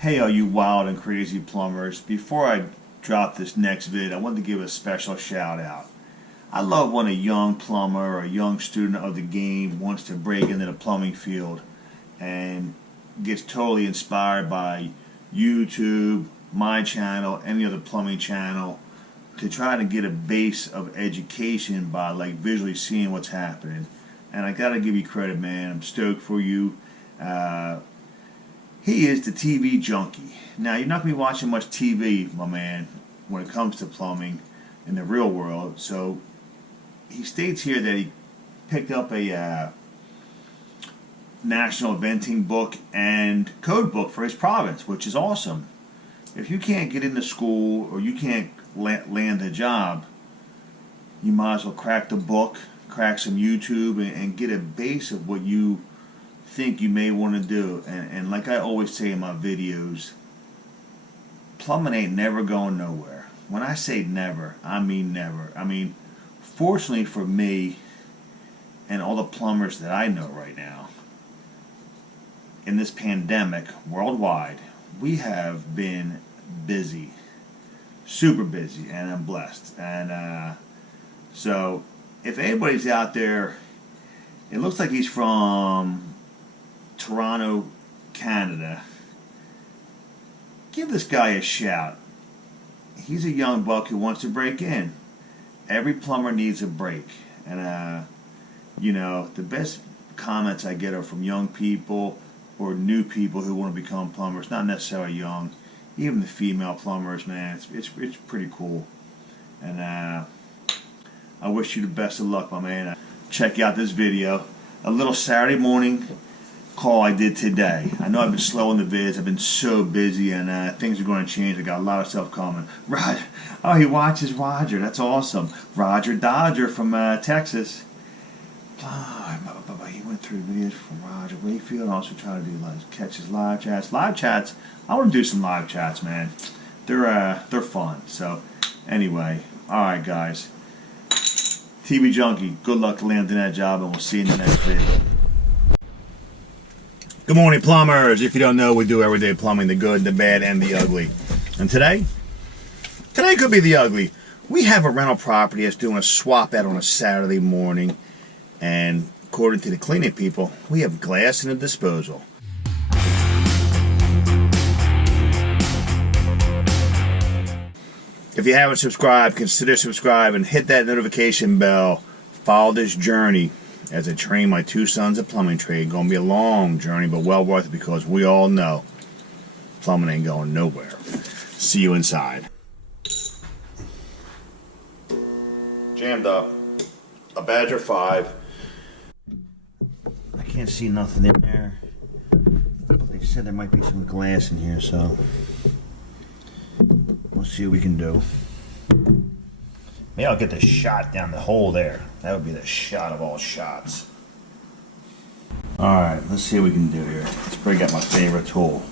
Hey, all you wild and crazy plumbers. Before I drop this next vid, I wanted to give a special shout out. I love when a young plumber or a young student of the game wants to break into the plumbing field and gets totally inspired by YouTube, my channel, any other plumbing channel, to try to get a base of education by like visually seeing what's happening. And I gotta give you credit, man. I'm stoked for you. He is the TV junkie. Now, you're not going to be watching much TV, my man, when it comes to plumbing in the real world. So he states here that he picked up a national venting book and code book for his province, which is awesome. If you can't get into school or you can't land a job, you might as well crack the book, crack some YouTube, and get a base of what you think you may want to do. And like I always say in my videos, plumbing ain't never going nowhere. When I say never, I mean never. I mean, fortunately for me and all the plumbers that I know right now, in this pandemic worldwide, we have been busy, super busy, and I'm blessed. And so if anybody's out there, it looks like he's from Toronto, Canada, give this guy a shout. He's a young buck who wants to break in. Every plumber needs a break. And you know, the best comments I get are from young people or new people who want to become plumbers. Not necessarily young, even the female plumbers, man. It's pretty cool. And I wish you the best of luck, my man. Check out this video. A little Saturday morning call I did today. I know I've been slow in the vids. I've been so busy, and things are going to change. I got a lot of stuff coming. Roger. Oh, he watches Roger. That's awesome. Roger Dodger from Texas. He went through videos from Roger Wakefield. Also trying to do catch his live chats. Live chats. I want to do some live chats, man. They're fun. So anyway, all right, guys. TV Junkie. Good luck landing that job, and we'll see you in the next video. Good morning, plumbers. If you don't know, we do everyday plumbing, the good, the bad, and the ugly. And today could be the ugly. We have a rental property that's doing a swap out on a Saturday morning, and according to the cleaning people, we have glass in the disposal. If you haven't subscribed, consider subscribe and hit that notification bell. Follow this journey as I train my two sons of plumbing trade. Going to be a long journey, but well worth it, because we all know plumbing ain't going nowhere. See you inside. Jammed up. A Badger 5. I can't see nothing in there. They said there might be some glass in here, so we'll see what we can do. Maybe I'll get the shot down the hole there. That would be the shot of all shots. Alright, let's see what we can do here. Let's bring out my favorite tool.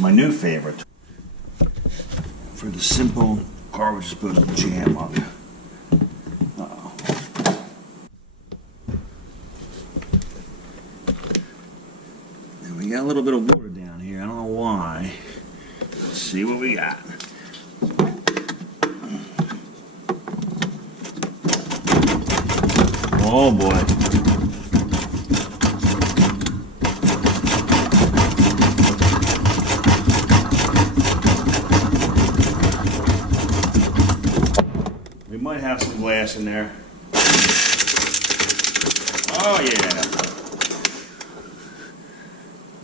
My new favorite tool. For the simple garbage disposal jam up. Uh-oh. And we got a little bit of water down here. I don't know why. Let's see what we got. Oh boy. We might have some glass in there. Oh yeah.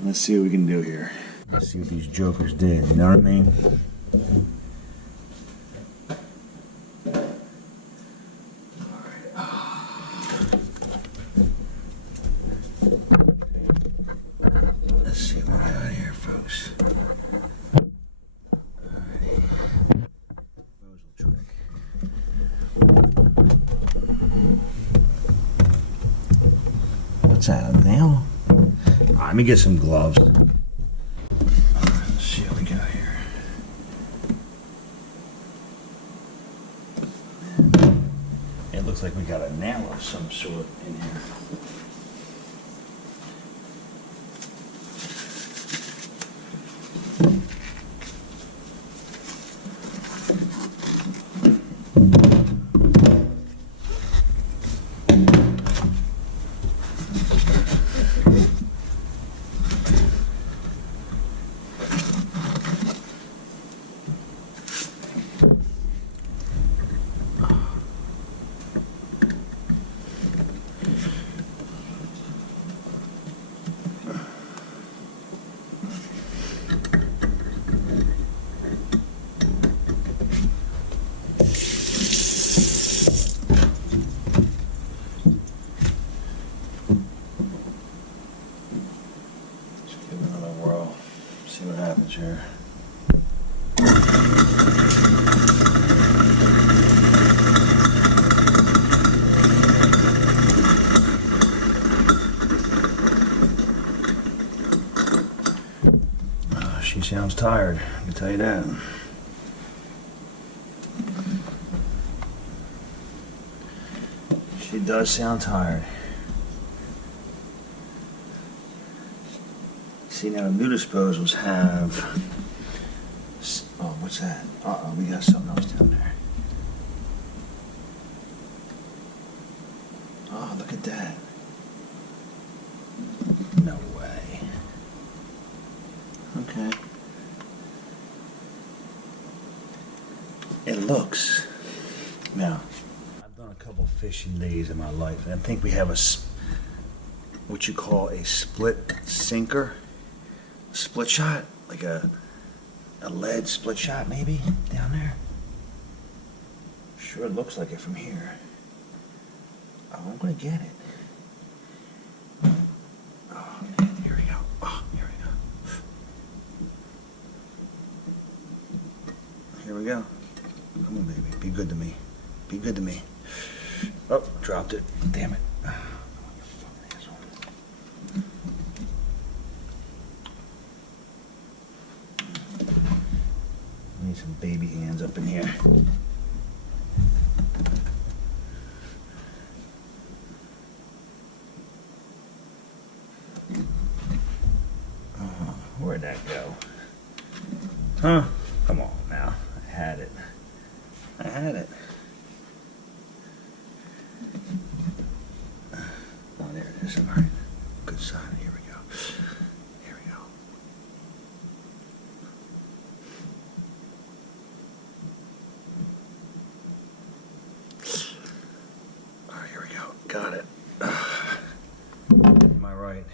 Let's see what we can do here. Let's see what these jokers did, you know what I mean? Let's see what we got here, folks. Alrighty. Disposal trick. What's that, a nail? Alright, let me get some gloves. Let's see what we got here. It looks like we got a nail of some sort in here. See what happens here. She sounds tired, I can tell you that. She does sound tired. See, now the new disposals have, oh, what's that? Uh-oh, we got something else down there. Oh, look at that. No way. Okay. It looks, now, I've done a couple fishing days in my life, and I think we have what you call a split sinker. Split shot, like a lead split shot maybe, down there. Sure looks like it from here. Oh, I'm gonna get it. Oh, here we go. Oh, here we go. Here we go. Come on, baby. Be good to me. Be good to me. Oh, dropped it. Damn it. Need some baby hands up in here. Oh, where'd that go? Huh? Come on now. I had it. I had it. Oh, there it is. All right. Good sign. Here we go. Here we go. Here we go. Got it. Am I right?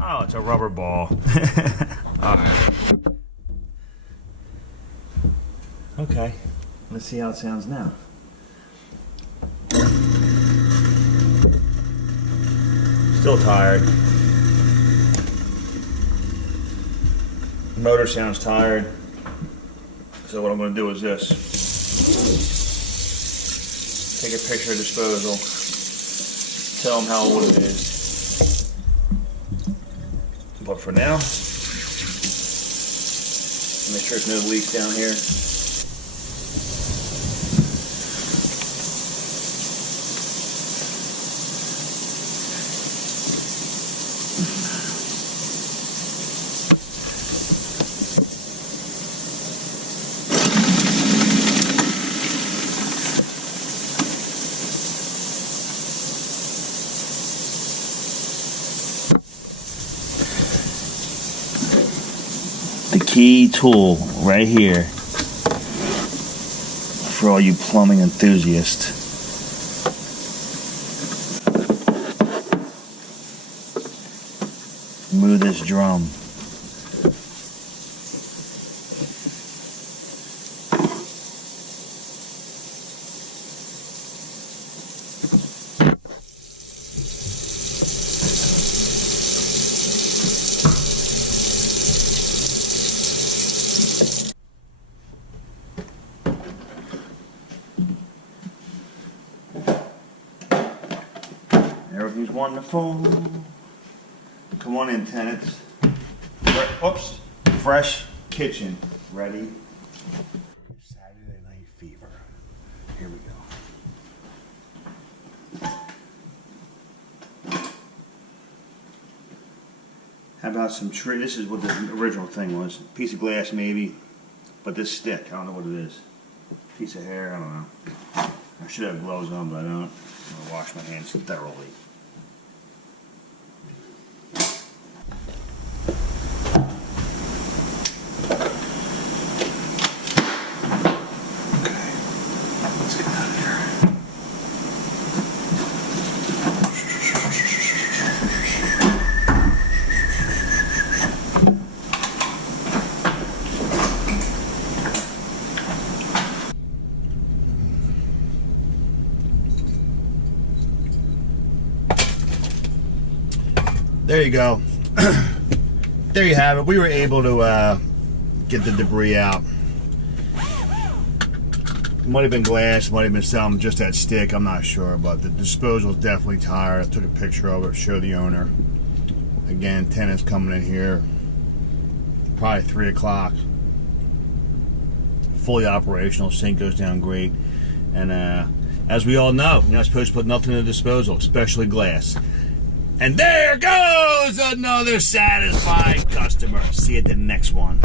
Oh, it's a rubber ball. All right. Okay. Let's see how it sounds now. Still tired. Motor sounds tired. So what I'm going to do is this. Take a picture of disposal. Tell them how old it is. But for now, make sure there's no leaks down here. The key tool right here for all you plumbing enthusiasts. Move this drum. Everything's wonderful. Come on in, tenants. Oops. Fresh kitchen. Ready? Saturday Night Fever. Here we go. How about some tree? This is what the original thing was. Piece of glass maybe, but this stick, I don't know what it is. Piece of hair, I don't know. I should have gloves on, but I don't. I'm gonna wash my hands thoroughly. There you go. There you have it. We were able to get the debris out. It might have been glass, might have been something, just that stick, I'm not sure, but the disposal is definitely tired. I took a picture of it, show the owner. Again, tenants coming in here, probably 3 o'clock. Fully operational, sink goes down great. And as we all know, you're not supposed to put nothing in the disposal, especially glass. And there goes another satisfied customer. See you at the next one.